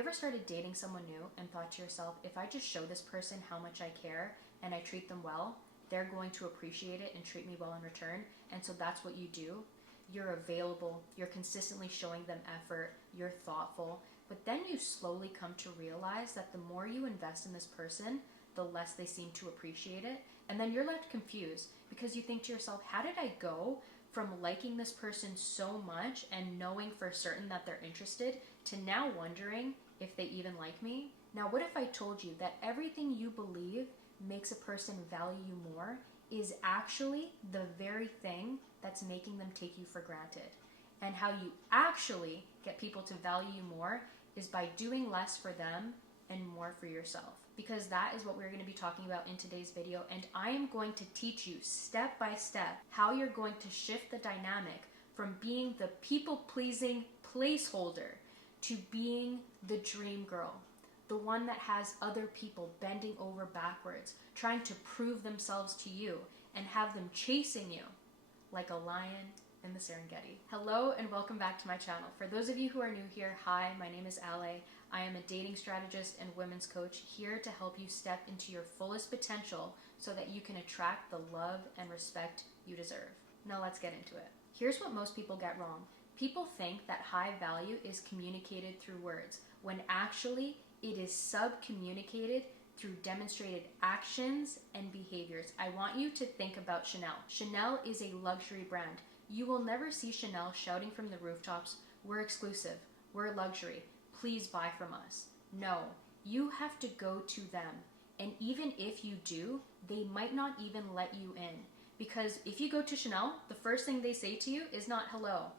you ever started dating someone new and thought to yourself, if I just show this person how much I care and I treat them well, they're going to appreciate it and treat me well in return? And so that's what you do. You're available, you're consistently showing them effort, you're thoughtful, but then you slowly come to realize that the more you invest in this person, the less they seem to appreciate it. And then you're left confused because you think to yourself, how did I go from liking this person so much and knowing for certain that they're interested to now wondering if they even like me? Now, what if I told you that everything you believe makes a person value you more is actually the very thing that's making them take you for granted? And how you actually get people to value you more is by doing less for them and more for yourself. Because that is what we're going to be talking about in today's video. And I am going to teach you step by step how you're going to shift the dynamic from being the people-pleasing placeholder to being the dream girl, the one that has other people bending over backwards, trying to prove themselves to you and have them chasing you like a lion in the Serengeti. Hello and welcome back to my channel. For those of you who are new here, hi, my name is Ale. I am a dating strategist and women's coach here to help you step into your fullest potential so that you can attract the love and respect you deserve. Now let's get into it. Here's what most people get wrong. People think that high value is communicated through words, when actually it is sub-communicated through demonstrated actions and behaviors. I want you to think about Chanel. Chanel is a luxury brand. You will never see Chanel shouting from the rooftops, "We're exclusive, we're luxury, please buy from us." No, you have to go to them. And even if you do, they might not even let you in. Because if you go to Chanel, the first thing they say to you is not hello.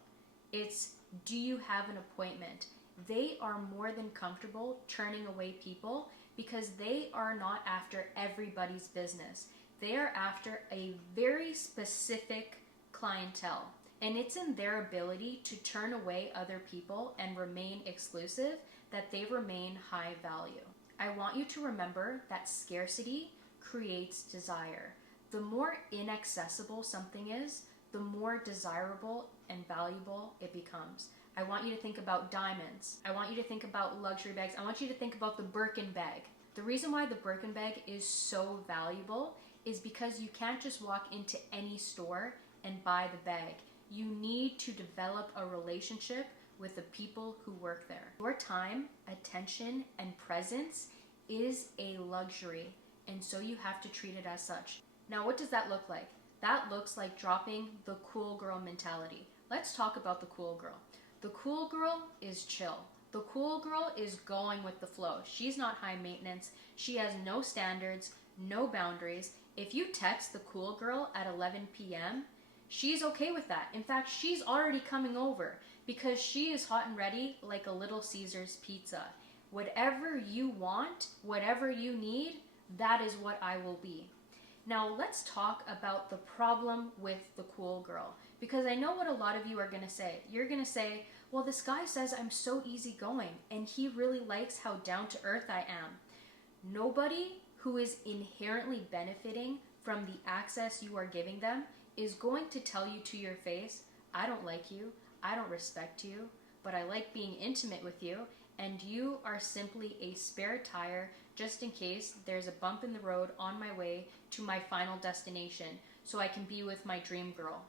It's, do you have an appointment? They are more than comfortable turning away people because they are not after everybody's business. They are after a very specific clientele. And it's in their ability to turn away other people and remain exclusive that they remain high value. I want you to remember that scarcity creates desire. The more inaccessible something is, the more desirable and valuable it becomes. I want you to think about diamonds. I want you to think about luxury bags. I want you to think about the Birkin bag. The reason why the Birkin bag is so valuable is because you can't just walk into any store and buy the bag. You need to develop a relationship with the people who work there. Your time, attention, and presence is a luxury, and so you have to treat it as such. Now, what does that look like? That looks like dropping the cool girl mentality. Let's talk about the cool girl. The cool girl is chill. The cool girl is going with the flow. She's not high maintenance. She has no standards, no boundaries. If you text the cool girl at 11 p.m., she's okay with that. In fact, she's already coming over because she is hot and ready like a Little Caesars pizza. Whatever you want, whatever you need, that is what I will be. Now let's talk about the problem with the cool girl, because I know what a lot of you are going to say. You're going to say, well, this guy says I'm so easygoing and he really likes how down to earth I am. Nobody who is inherently benefiting from the access you are giving them is going to tell you to your face, I don't like you, I don't respect you, but I like being intimate with you, and you are simply a spare tire just in case there's a bump in the road on my way to my final destination so I can be with my dream girl.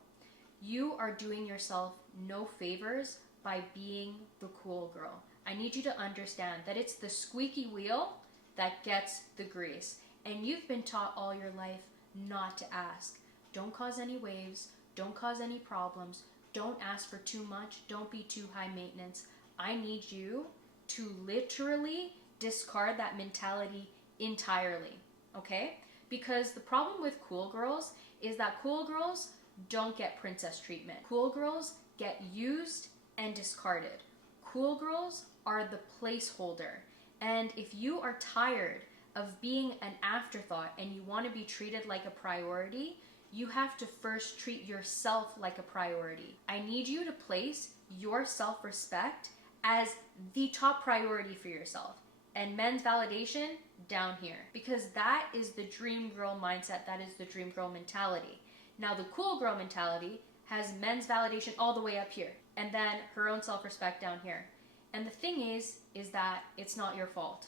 You are doing yourself no favors by being the cool girl. I need you to understand that it's the squeaky wheel that gets the grease, and you've been taught all your life not to ask. Don't cause any waves, don't cause any problems, don't ask for too much, don't be too high maintenance. I need you to literally discard that mentality entirely, okay? Because the problem with cool girls is that cool girls don't get princess treatment. Cool girls get used and discarded. Cool girls are the placeholder. And if you are tired of being an afterthought and you want to be treated like a priority, you have to first treat yourself like a priority. I need you to place your self-respect as the top priority for yourself, and men's validation down here, because that is the dream girl mindset. That is the dream girl mentality. Now the cool girl mentality has men's validation all the way up here and then her own self-respect down here. And the thing is that it's not your fault.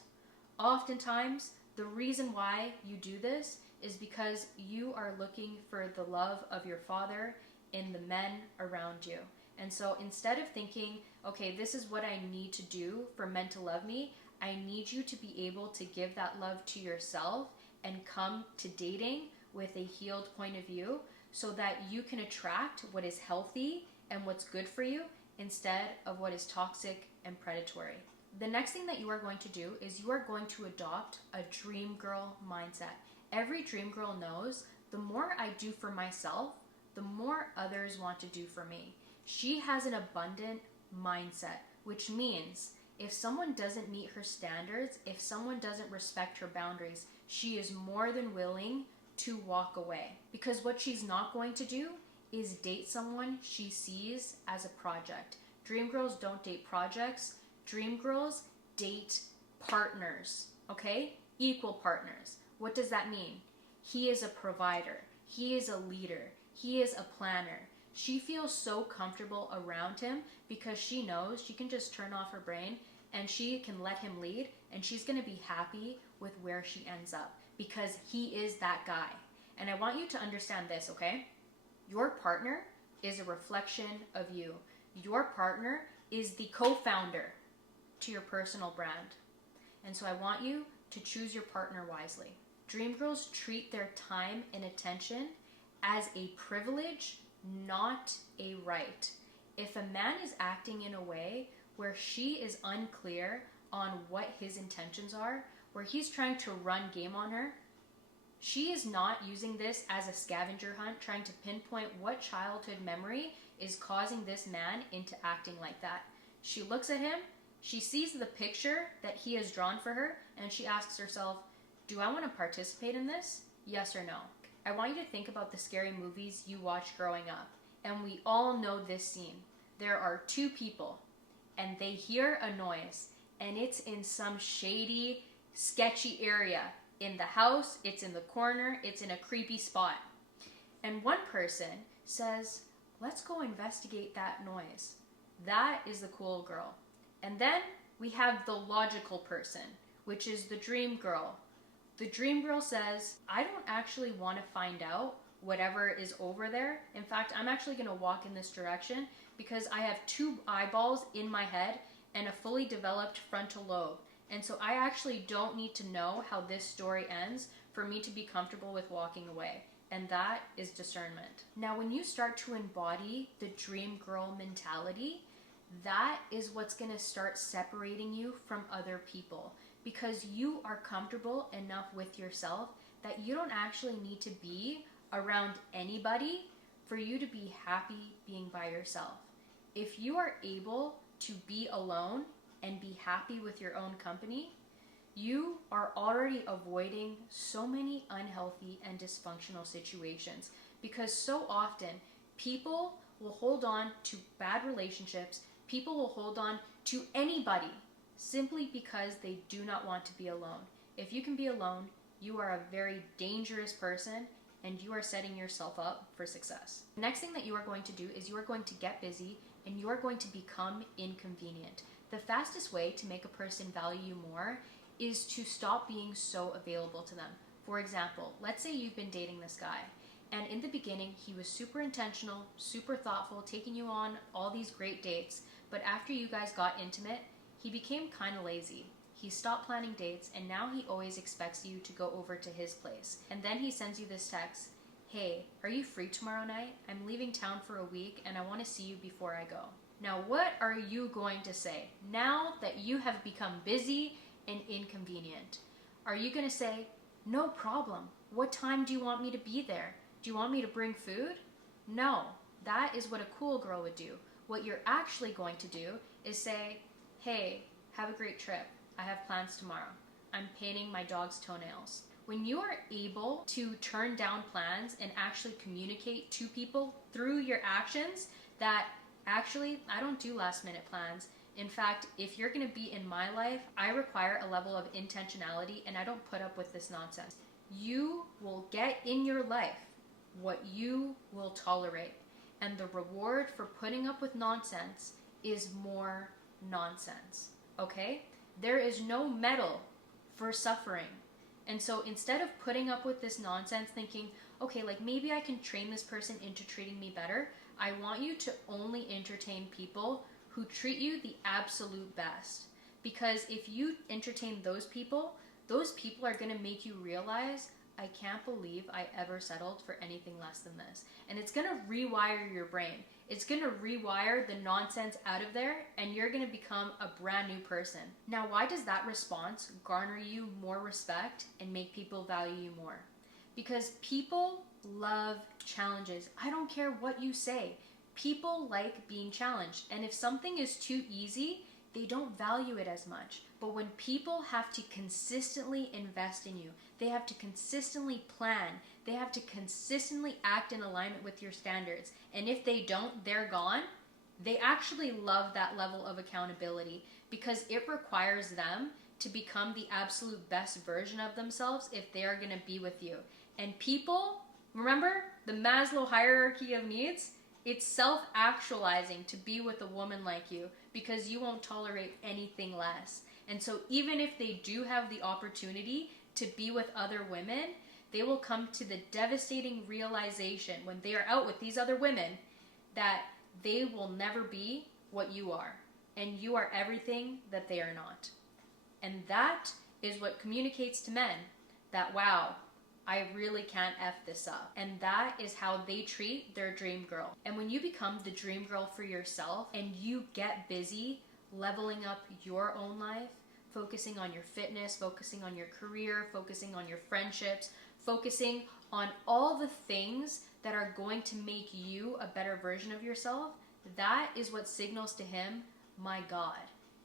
Oftentimes, the reason why you do this is because you are looking for the love of your father in the men around you. And so instead of thinking, okay, this is what I need to do for men to love me, I need you to be able to give that love to yourself and come to dating with a healed point of view so that you can attract what is healthy and what's good for you instead of what is toxic and predatory. The next thing that you are going to do is you are going to adopt a dream girl mindset. Every dream girl knows the more I do for myself, the more others want to do for me. She has an abundant mindset, which means if someone doesn't meet her standards, if someone doesn't respect her boundaries, she is more than willing to walk away. Because what she's not going to do is date someone she sees as a project. Dream girls don't date projects. Dream girls date partners, okay? Equal partners. What does that mean? He is a provider. He is a leader. He is a planner. She feels so comfortable around him because she knows she can just turn off her brain and she can let him lead, and she's going to be happy with where she ends up because he is that guy. And I want you to understand this, okay? Your partner is a reflection of you. Your partner is the co-founder to your personal brand. And so I want you to choose your partner wisely. Dream girls treat their time and attention as a privilege, not a right. If a man is acting in a way where she is unclear on what his intentions are, where he's trying to run game on her, she is not using this as a scavenger hunt, trying to pinpoint what childhood memory is causing this man into acting like that. She looks at him, she sees the picture that he has drawn for her, and she asks herself, do I want to participate in this? Yes or no? I want you to think about the scary movies you watched growing up. And we all know this scene. There are two people, and they hear a noise, and it's in some shady, sketchy area. In the house, it's in the corner, it's in a creepy spot. And one person says, let's go investigate that noise. That is the cool girl. And then we have the logical person, which is the dream girl. The dream girl says, I don't actually want to find out whatever is over there. In fact, I'm actually going to walk in this direction because I have two eyeballs in my head and a fully developed frontal lobe. And so I actually don't need to know how this story ends for me to be comfortable with walking away. And that is discernment. Now, when you start to embody the dream girl mentality, that is what's going to start separating you from other people, because you are comfortable enough with yourself that you don't actually need to be around anybody for you to be happy being by yourself. If you are able to be alone and be happy with your own company, you are already avoiding so many unhealthy and dysfunctional situations, because so often people will hold on to bad relationships, people will hold on to anybody simply because they do not want to be alone. If you can be alone, you are a very dangerous person and you are setting yourself up for success. The next thing that you are going to do is you are going to get busy and you are going to become inconvenient. The fastest way to make a person value you more is to stop being so available to them. For example, let's say you've been dating this guy, and in the beginning he was super intentional, super thoughtful, taking you on all these great dates, but after you guys got intimate, he became kind of lazy. He stopped planning dates, and now he always expects you to go over to his place. And then he sends you this text, hey, are you free tomorrow night? I'm leaving town for a week and I want to see you before I go. Now, what are you going to say now that you have become busy and inconvenient? Are you going to say, no problem, what time do you want me to be there? Do you want me to bring food? No, that is what a cool girl would do. What you're actually going to do is say, hey, have a great trip. I have plans tomorrow. I'm painting my dog's toenails. When you are able to turn down plans and actually communicate to people through your actions that actually, I don't do last minute plans. In fact, if you're going to be in my life, I require a level of intentionality and I don't put up with this nonsense. You will get in your life what you will tolerate. And the reward for putting up with nonsense is more nonsense, okay? There is no medal for suffering. And so instead of putting up with this nonsense thinking, okay, like maybe I can train this person into treating me better, I want you to only entertain people who treat you the absolute best. Because if you entertain those people are going to make you realize, I can't believe I ever settled for anything less than this. And it's going to rewire your brain. It's going to rewire the nonsense out of there, and you're going to become a brand new person. Now, why does that response garner you more respect and make people value you more? Because people love challenges. I don't care what you say. People like being challenged. And if something is too easy, they don't value it as much. But when people have to consistently invest in you, they have to consistently plan, they have to consistently act in alignment with your standards, and if they don't, they're gone, they actually love that level of accountability because it requires them to become the absolute best version of themselves if they are going to be with you. And people, remember the Maslow hierarchy of needs? It's self-actualizing to be with a woman like you because you won't tolerate anything less. And so even if they do have the opportunity to be with other women, they will come to the devastating realization when they are out with these other women that they will never be what you are. And you are everything that they are not. And that is what communicates to men that, wow, I really can't F this up. And that is how they treat their dream girl. And when you become the dream girl for yourself and you get busy leveling up your own life, focusing on your fitness, focusing on your career, focusing on your friendships, focusing on all the things that are going to make you a better version of yourself, that is what signals to him, my God,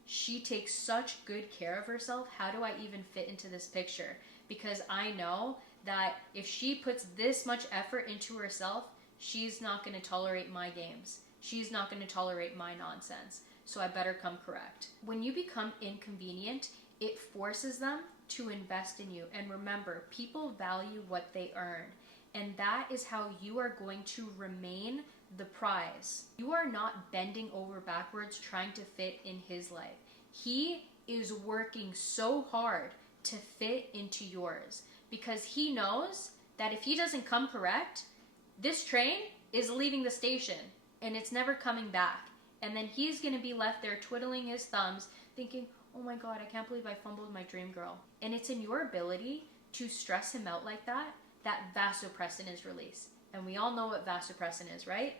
she takes such good care of herself. How do I even fit into this picture? Because I know that if she puts this much effort into herself, she's not going to tolerate my games. She's not going to tolerate my nonsense. So I better come correct. When you become inconvenient, it forces them to invest in you. And remember, people value what they earn. And that is how you are going to remain the prize. You are not bending over backwards trying to fit in his life. He is working so hard to fit into yours because he knows that if he doesn't come correct, this train is leaving the station and it's never coming back. And then he's going to be left there twiddling his thumbs thinking, oh my God, I can't believe I fumbled my dream girl. And it's in your ability to stress him out like that vasopressin is released. And we all know what vasopressin is, right?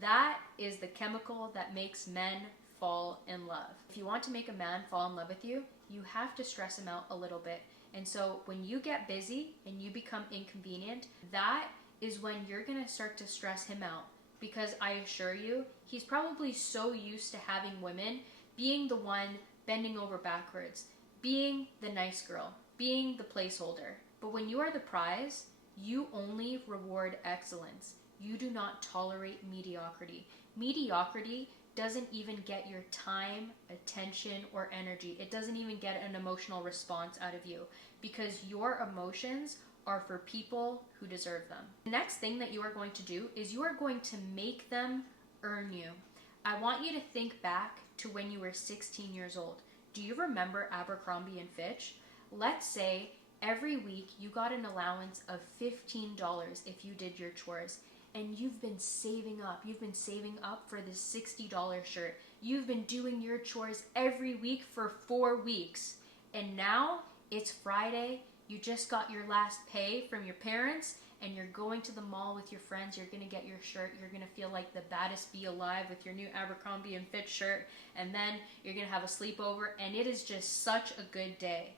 That is the chemical that makes men fall in love. If you want to make a man fall in love with you, you have to stress him out a little bit. And so when you get busy and you become inconvenient, that is when you're going to start to stress him out. Because I assure you, he's probably so used to having women being the one bending over backwards, being the nice girl, being the placeholder. But when you are the prize, you only reward excellence. You do not tolerate mediocrity. Mediocrity doesn't even get your time, attention, or energy. It doesn't even get an emotional response out of you because your emotions are for people who deserve them. The next thing that you are going to do is you are going to make them earn you. I want you to think back to when you were 16 years old. Do you remember Abercrombie and Fitch? Let's say every week you got an allowance of $15 if you did your chores. And you've been saving up. You've been saving up for this $60 shirt. You've been doing your chores every week for 4 weeks. And now it's Friday. You just got your last pay from your parents and you're going to the mall with your friends. You're going to get your shirt. You're going to feel like the baddest bee alive with your new Abercrombie and Fitch shirt. And then you're going to have a sleepover and it is just such a good day.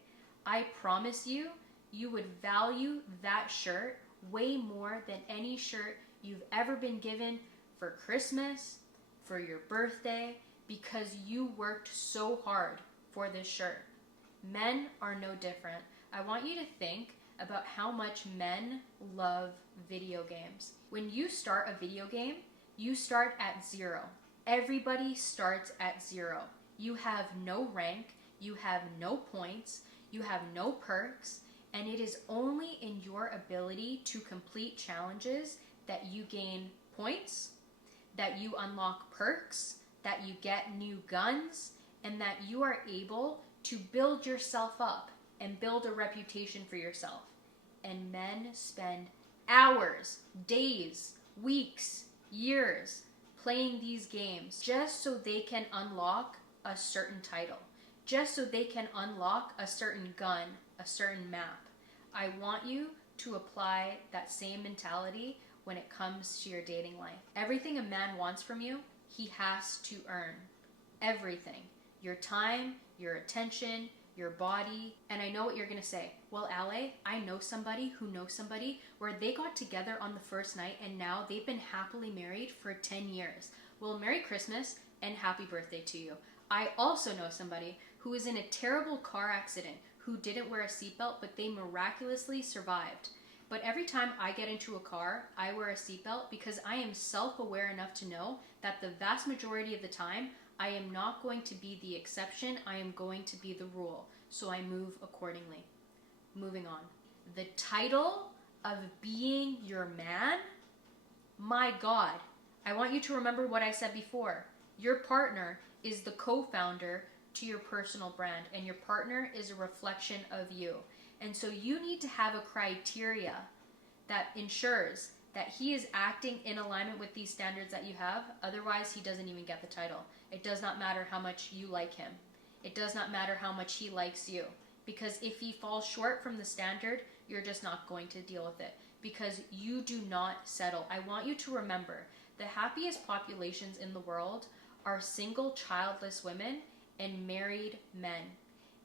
I promise you, you would value that shirt way more than any shirt you've ever been given for Christmas, for your birthday, because you worked so hard for this shirt. Men are no different. I want you to think about how much men love video games. When you start a video game, you start at 0. Everybody starts at 0. You have no rank, you have no points, you have no perks, and it is only in your ability to complete challenges that you gain points, that you unlock perks, that you get new guns, and that you are able to build yourself up and build a reputation for yourself. And men spend hours, days, weeks, years playing these games just so they can unlock a certain title, just so they can unlock a certain gun, a certain map. I want you to apply that same mentality when it comes to your dating life. Everything a man wants from you, he has to earn. Everything. Your time, your attention, your body. And I know what you're going to say. Well, Ale, I know somebody who knows somebody where they got together on the first night and now they've been happily married for 10 years. Well, Merry Christmas and happy birthday to you. I also know somebody who was in a terrible car accident, who didn't wear a seatbelt, but they miraculously survived. But every time I get into a car, I wear a seatbelt because I am self-aware enough to know that the vast majority of the time, I am not going to be the exception, I am going to be the rule. So I move accordingly. Moving on. The title of being your man, my God, I want you to remember what I said before. Your partner is the co-founder to your personal brand, and your partner is a reflection of you. And so you need to have a criteria that ensures that he is acting in alignment with these standards that you have. Otherwise, he doesn't even get the title. It does not matter how much you like him. It does not matter how much he likes you. Because if he falls short from the standard, you're just not going to deal with it. Because you do not settle. I want you to remember, the happiest populations in the world are single, childless women and married men.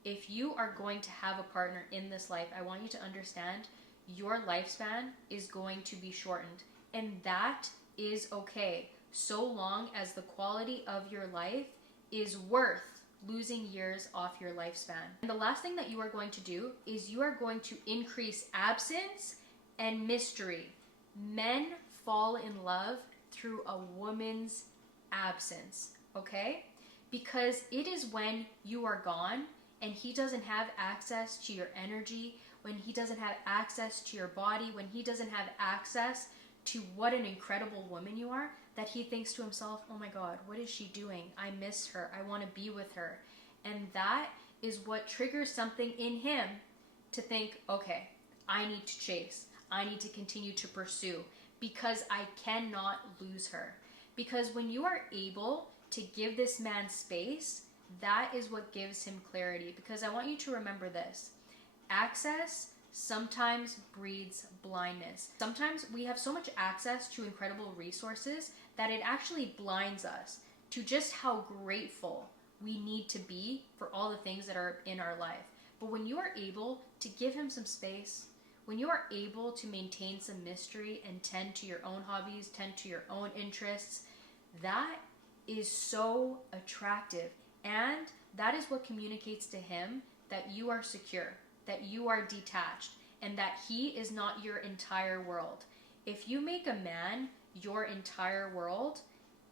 If you are going to have a partner in this life, I want you to understand your lifespan is going to be shortened. And that is okay, so long as the quality of your life is worth losing years off your lifespan. And the last thing that you are going to do is you are going to increase absence and mystery. Men fall in love through a woman's absence, okay? Because it is when you are gone and he doesn't have access to your energy, when he doesn't have access to your body, when he doesn't have access to what an incredible woman you are, that he thinks to himself, oh my God, what is she doing? I miss her. I want to be with her. And that is what triggers something in him to think, okay, I need to chase. I need to continue to pursue because I cannot lose her. Because when you are able to give this man space, that is what gives him clarity. Because I want you to remember this. Access sometimes breeds blindness. Sometimes we have so much access to incredible resources that it actually blinds us to just how grateful we need to be for all the things that are in our life. But when you are able to give him some space, when you are able to maintain some mystery and tend to your own hobbies, tend to your own interests, that is so attractive. And that is what communicates to him that you are secure, that you are detached, and that he is not your entire world. If you make a man your entire world,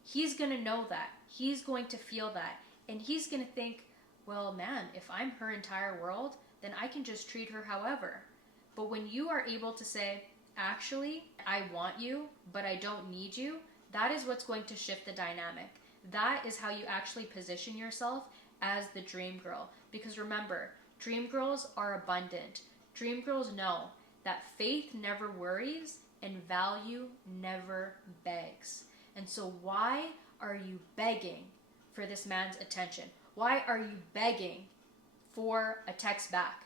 he's going to know that. He's going to feel that. And he's going to think, well, man, if I'm her entire world, then I can just treat her however. But when you are able to say, actually, I want you, but I don't need you, that is what's going to shift the dynamic. That is how you actually position yourself as the dream girl. Because remember, dream girls are abundant. Dream girls know that faith never worries and value never begs. And so why are you begging for this man's attention? Why are you begging for a text back?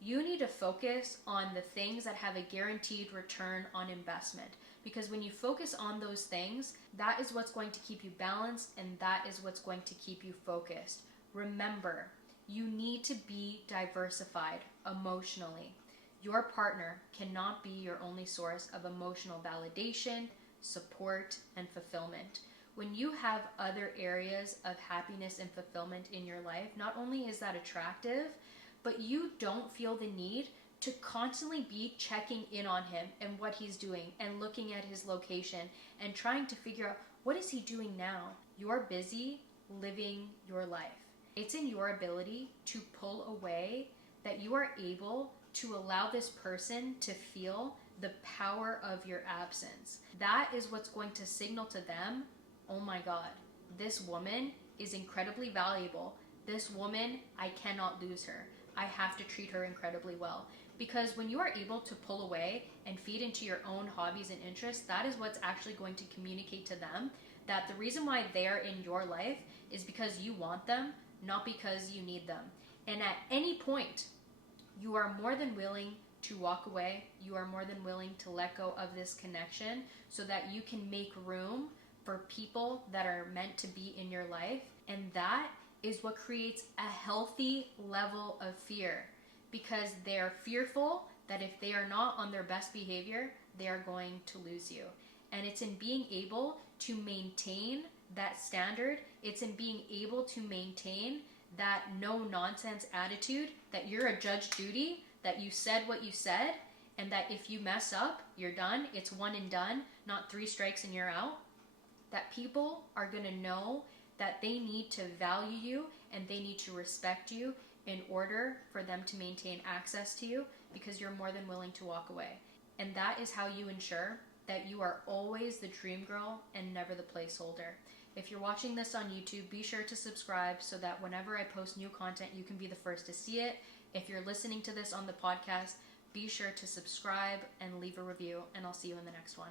You need to focus on the things that have a guaranteed return on investment. Because when you focus on those things, that is what's going to keep you balanced and that is what's going to keep you focused. Remember, you need to be diversified emotionally. Your partner cannot be your only source of emotional validation, support, and fulfillment. When you have other areas of happiness and fulfillment in your life, not only is that attractive, but you don't feel the need to constantly be checking in on him and what he's doing and looking at his location and trying to figure out what is he doing now. You're busy living your life. It's in your ability to pull away that you are able to allow this person to feel the power of your absence. That is what's going to signal to them, oh my God, this woman is incredibly valuable. this woman, I cannot lose her. I have to treat her incredibly well. Because when you are able to pull away and feed into your own hobbies and interests, that is what's actually going to communicate to them that the reason why they're in your life is because you want them, not because you need them. And at any point, you are more than willing to walk away. You are more than willing to let go of this connection so that you can make room for people that are meant to be in your life. And that is what creates a healthy level of fear, because they're fearful that if they are not on their best behavior, they are going to lose you. And it's in being able to maintain that standard, it's in being able to maintain that no nonsense attitude, that you're a judge Judy, that you said what you said, and that if you mess up, you're done. It's one and done, not 3 strikes and you're out. That people are going to know that they need to value you and they need to respect you in order for them to maintain access to you, because you're more than willing to walk away. And that is how you ensure that you are always the dream girl and never the placeholder. If you're watching this on YouTube, be sure to subscribe so that whenever I post new content, you can be the first to see it. If you're listening to this on the podcast, be sure to subscribe and leave a review, and I'll see you in the next one.